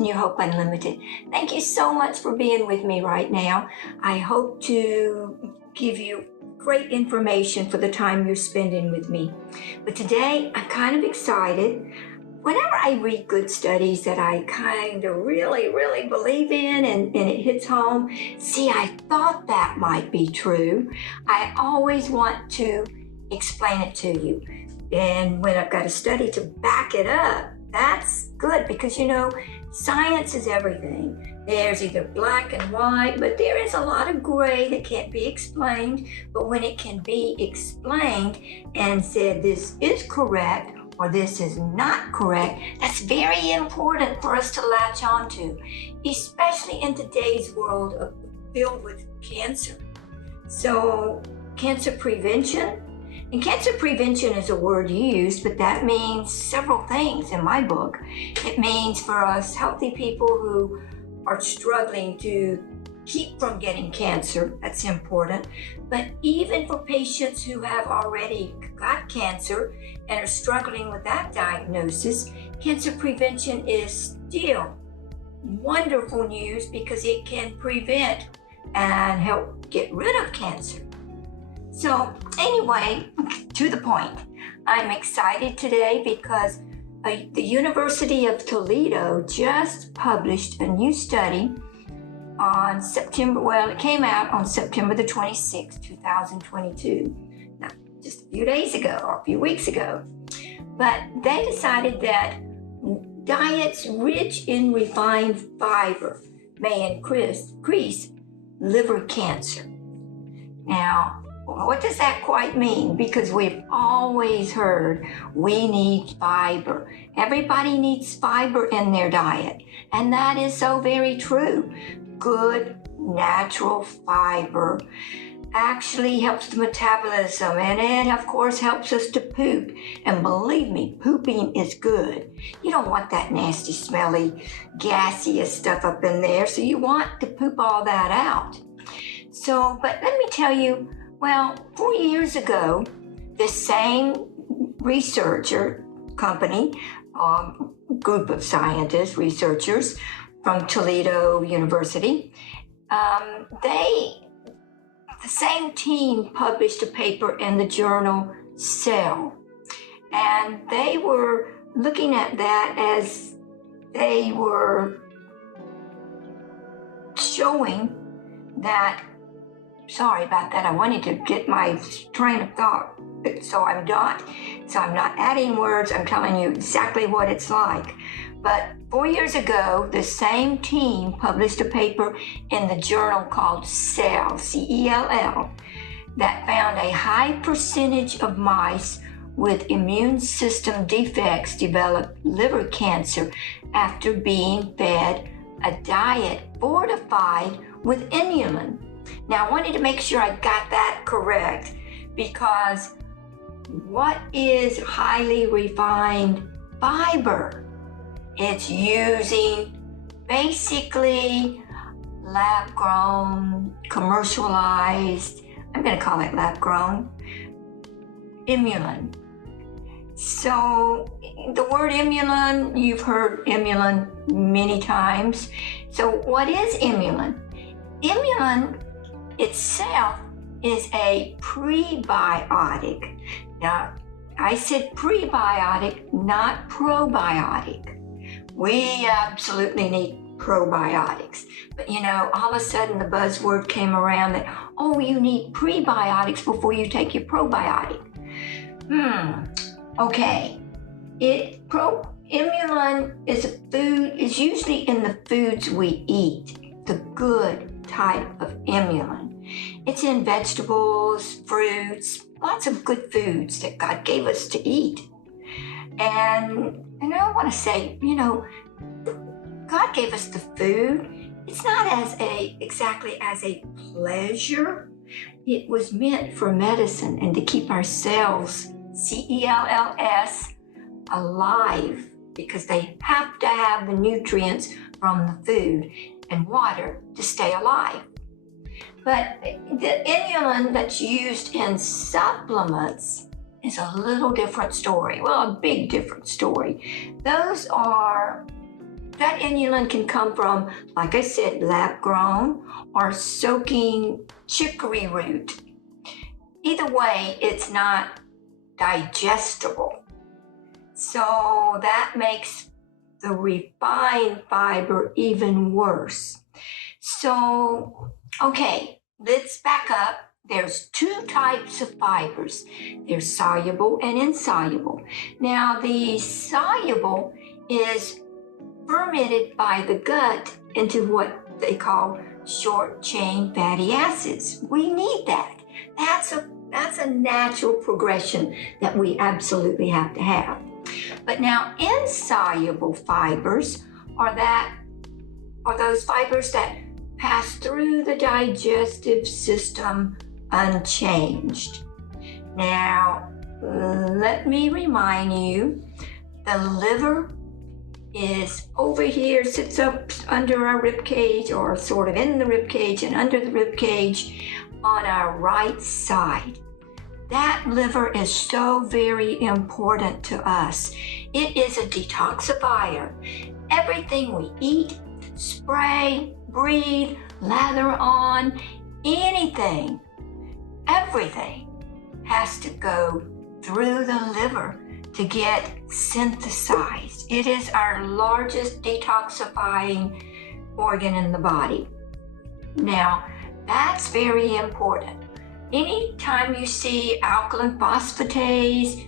New Hope Unlimited. Thank you so much for being with me right now. I hope to give you great information for the time you're spending with me. But today, I'm kind of excited. Whenever I read good studies that I kind of really believe in and it hits home, see, I thought that might be true. I always want to explain it to you. And when I've got a study to back it up, that's good because, science is everything. There's either black and white, but there is a lot of gray that can't be explained. But when it can be explained and said this is correct or this is not correct, that's very important for us to latch onto, especially in today's world filled with cancer. So cancer prevention. And cancer prevention is a word used, but that means several things in my book. It means for us healthy people who are struggling to keep from getting cancer, that's important. But even for patients who have already got cancer and are struggling with that diagnosis, cancer prevention is still wonderful news because it can prevent and help get rid of cancer. So anyway, to the point, I'm excited today because the University of Toledo just published a new study on it came out on September the 26th, 2022. Now, just a few days ago or a few weeks ago. But they decided that diets rich in refined fiber may increase liver cancer. Now, what does that quite mean? Because we've always heard we need fiber. Everybody needs fiber in their diet. And that is so very true. Good, natural fiber actually helps the metabolism. And it, of course, helps us to poop. And believe me, pooping is good. You don't want that nasty, smelly, gaseous stuff up in there. So you want to poop all that out. So, but let me tell you, 4 years ago, this same researcher company, group of scientists, researchers from Toledo University, the same team published a paper in the journal Cell. And they were looking at that as they were showing that. Sorry about that. I wanted to get my train of thought, so I'm not adding words. I'm telling you exactly what it's like. But 4 years ago, the same team published a paper in the journal called Cell, C-E-L-L, that found a high percentage of mice with immune system defects developed liver cancer after being fed a diet fortified with inulin. Now, I wanted to make sure I got that correct because what is highly refined fiber? It's using basically lab-grown, commercialized, I'm going to call it lab-grown, inulin. So the word inulin, you've heard inulin many times. So what is inulin? Inulin itself is a prebiotic. Now, I said prebiotic, not probiotic. We absolutely need probiotics. But all of a sudden the buzzword came around that, you need prebiotics before you take your probiotic. Okay. Inulin is usually in the foods we eat, the good type of inulin. It's in vegetables, fruits, lots of good foods that God gave us to eat. And I want to say, God gave us the food. It's not exactly as a pleasure. It was meant for medicine and to keep our cells, cells, alive, because they have to have the nutrients from the food and water to stay alive. But the inulin that's used in supplements is a little different story. Well, a big different story. Those are that inulin can come from, like I said, lab-grown or soaking chicory root. Either way, it's not digestible. So that makes the refined fiber even worse. So, okay, let's back up. There's two types of fibers. There's soluble and insoluble. Now, the soluble is fermented by the gut into what they call short-chain fatty acids. We need that. That's a natural progression that we absolutely have to have. But now, insoluble fibers are those fibers that pass through the digestive system unchanged. Now, let me remind you, the liver is over here, sits up under our rib cage, or sort of in the rib cage and under the rib cage on our right side. That liver is so very important to us. It is a detoxifier. Everything we eat, spray, breathe, lather on, anything, everything has to go through the liver to get synthesized. It is our largest detoxifying organ in the body. Now, that's very important. Anytime you see alkaline phosphatase,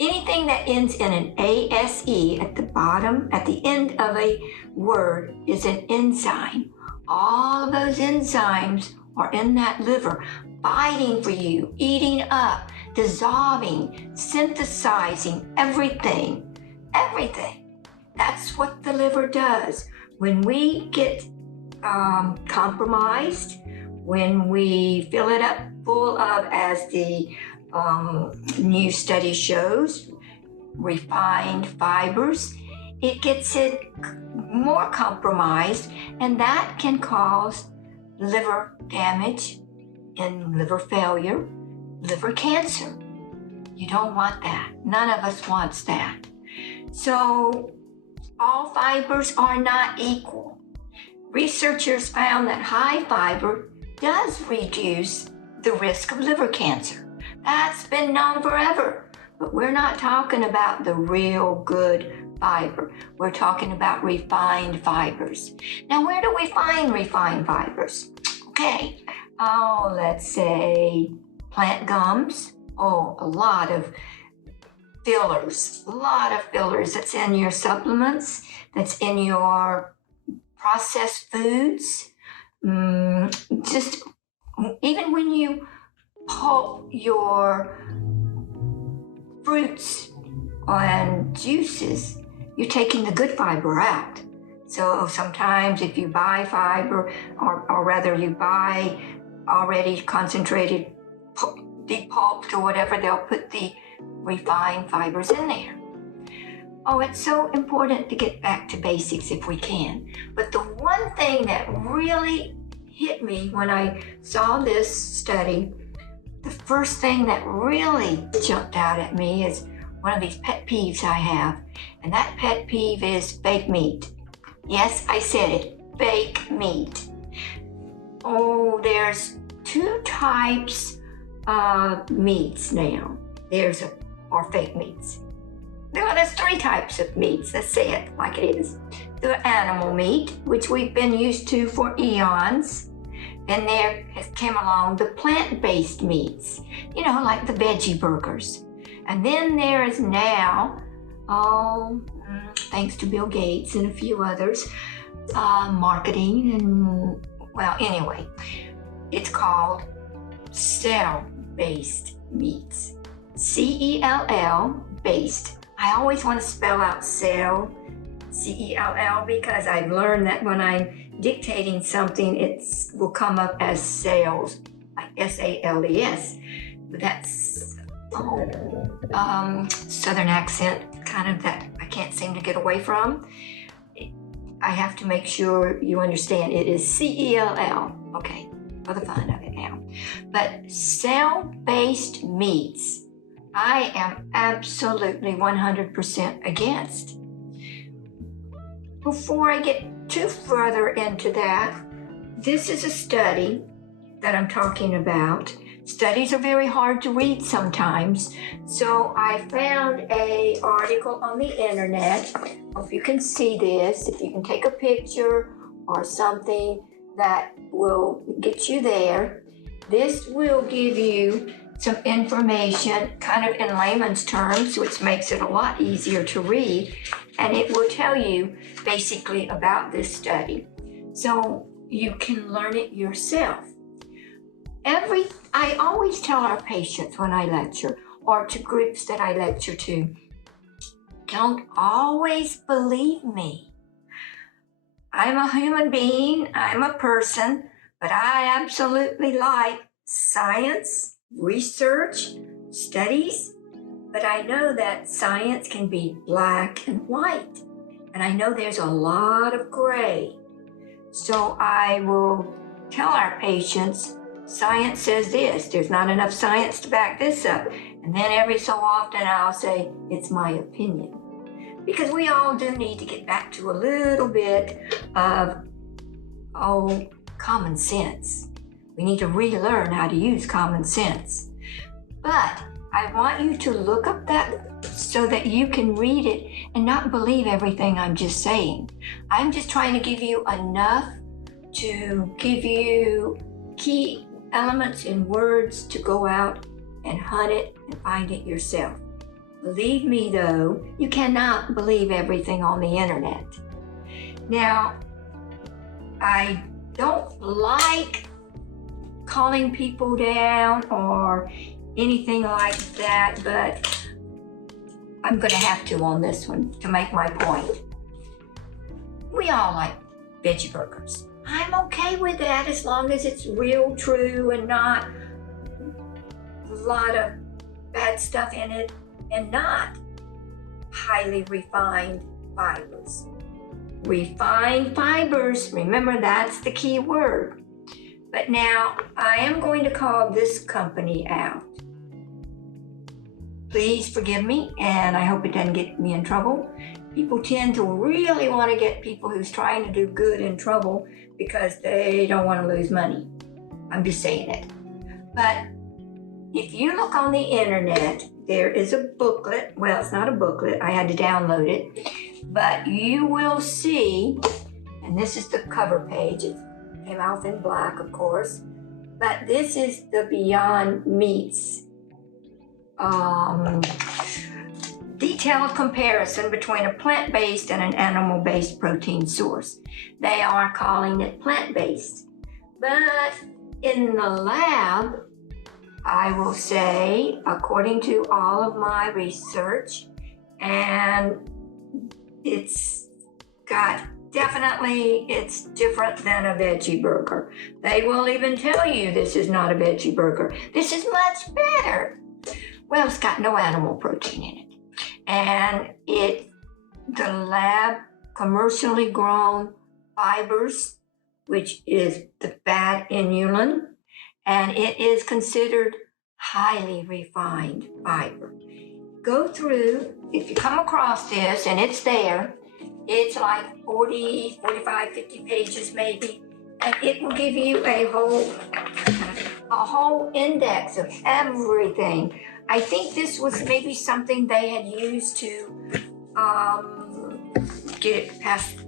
anything that ends in an ASE at the bottom, at the end of a word, is an enzyme. All of those enzymes are in that liver, fighting for you, eating up, dissolving, synthesizing everything. That's what the liver does. When we get compromised, when we fill it up full of, as the new study shows, refined fibers, it gets it more compromised, and that can cause liver damage and liver failure, liver cancer. You don't want that. None of us wants that. So all fibers are not equal. Researchers found that high fiber does reduce the risk of liver cancer. That's been known forever, but we're not talking about the real good fiber. We're talking about refined fibers. Now, where do we find refined fibers? Okay, let's say plant gums. A lot of fillers that's in your supplements, that's in your processed foods. Just even when you pulp your fruits and juices, you're taking the good fiber out. So sometimes if you buy fiber, or rather you buy already concentrated, depulped or whatever, they'll put the refined fibers in there. It's so important to get back to basics if we can. But the one thing that really hit me when I saw this study, the first thing that really jumped out at me is one of these pet peeves I have. And that pet peeve is fake meat. Yes, I said it, fake meat. There's two types of meats now. Or fake meats. There's three types of meats. Let's say it like it is. The animal meat, which we've been used to for eons. Then there came along the plant-based meats, like the veggie burgers. And then there is now, thanks to Bill Gates and a few others, marketing and, anyway, it's called cell-based meats. CELL based. I always want to spell out cell, CELL, because I've learned that when I'm dictating something, it will come up as sales, like SALES. But that's Southern accent, kind of, that I can't seem to get away from. I have to make sure you understand it is CELL, okay, for the fun of it now. But cell-based meats, I am absolutely 100% against. before I get too further into that, this is a study that I'm talking about. Studies are very hard to read sometimes, so I found an article on the internet. If you can see this, if you can take a picture or something that will get you there, this will give you some information kind of in layman's terms, which makes it a lot easier to read, and it will tell you basically about this study so you can learn it yourself. I always tell our patients when I lecture, or to groups that I lecture to, don't always believe me. I'm a human being, I'm a person, but I absolutely like science, research, studies, but I know that science can be black and white, and I know there's a lot of gray. So I will tell our patients, science says this, there's not enough science to back this up. And then every so often I'll say, it's my opinion. Because we all do need to get back to a little bit of, common sense. We need to relearn how to use common sense. But I want you to look up that so that you can read it and not believe everything I'm just saying. I'm just trying to give you enough to give you key elements in words to go out and hunt it and find it yourself. Believe me though, you cannot believe everything on the internet. Now, I don't like calling people down or anything like that, but I'm gonna have to on this one to make my point. We all like veggie burgers. I'm okay with that as long as it's real true and not a lot of bad stuff in it and not highly refined fibers. Refined fibers, remember that's the key word. But now I am going to call this company out. Please forgive me, and I hope it doesn't get me in trouble. People tend to really want to get people who's trying to do good in trouble because they don't want to lose money. I'm just saying it. But if you look on the internet, there is a booklet. Well, it's not a booklet. I had to download it. But you will see, and this is the cover page. It came out in black, of course. But this is the Beyond Meats detailed comparison between a plant-based and an animal-based protein source. They are calling it plant-based. But in the lab, I will say, according to all of my research, and it's different than a veggie burger. They will even tell you this is not a veggie burger. This is much better. Well, it's got no animal protein in it. And the lab commercially grown fibers, which is the bad inulin, and it is considered highly refined fiber. Go through, if you come across this, and it's there, it's like 40, 45, 50 pages maybe, and it will give you a whole index of everything. I think this was maybe something they had used to get it past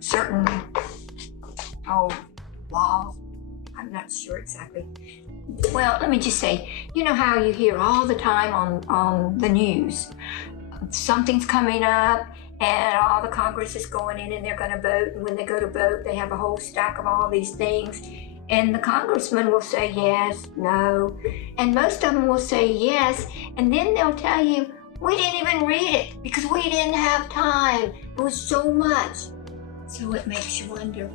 certain laws. I'm not sure exactly. Well, let me just say, you know how you hear all the time on the news, something's coming up and all the Congress is going in and they're going to vote. And when they go to vote, they have a whole stack of all these things. And the congressman will say yes, no, and most of them will say yes, and then they'll tell you, we didn't even read it because we didn't have time. It was so much. So it makes you wonder,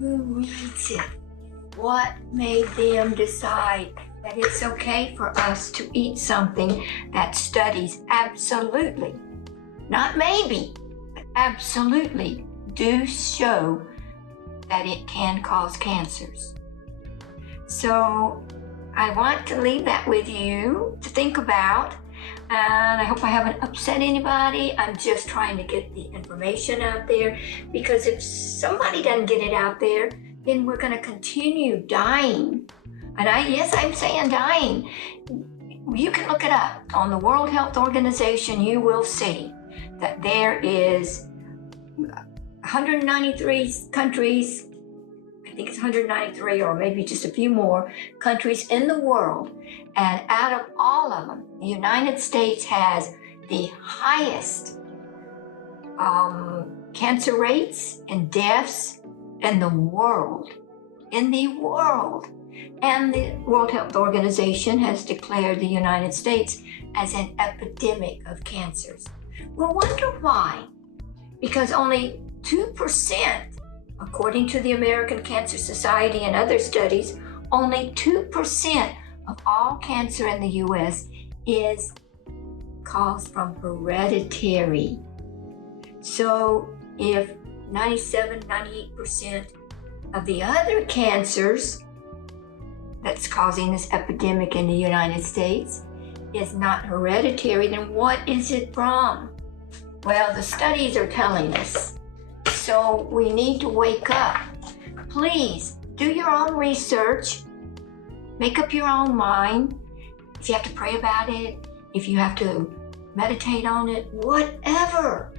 who reads it? What made them decide that it's okay for us to eat something that studies absolutely, not maybe, but absolutely do show that it can cause cancers? So I want to leave that with you to think about. And I hope I haven't upset anybody. I'm just trying to get the information out there, because if somebody doesn't get it out there, then we're going to continue dying. And yes, I'm saying dying. You can look it up on the World Health Organization. You will see that there is 193 countries, I think it's 193 or maybe just a few more countries in the world. And out of all of them, the United States has the highest cancer rates and deaths in the world. And the World Health Organization has declared the United States as an epidemic of cancers. We'll wonder why. Because only 2%, according to the American Cancer Society and other studies, only 2% of all cancer in the U.S. is caused from hereditary. So if 98% of the other cancers that's causing this epidemic in the United States is not hereditary, then what is it from? Well, the studies are telling us. So we need to wake up. Please do your own research. Make up your own mind. If you have to pray about it, if you have to meditate on it, whatever.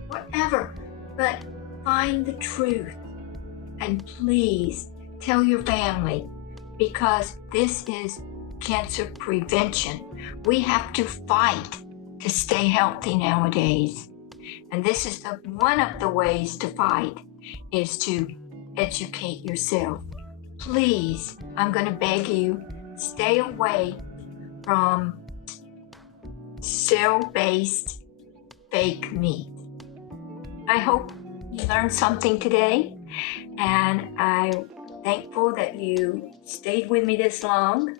But find the truth. And please tell your family, because this is cancer prevention. We have to fight to stay healthy nowadays. And this is one of the ways to fight, is to educate yourself. Please, I'm going to beg you, stay away from cell-based fake meat. I hope you learned something today, and I'm thankful that you stayed with me this long.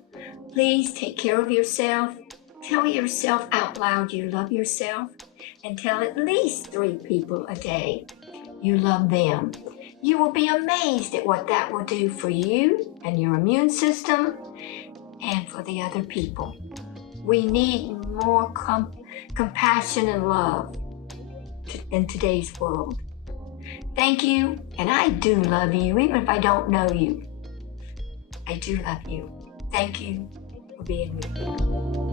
Please take care of yourself. Tell yourself out loud you love yourself, and tell at least 3 people a day you love them. You will be amazed at what that will do for you and your immune system and for the other people. We need more compassion and love in today's world. Thank you, and I do love you, even if I don't know you. I do love you. Thank you for being with me.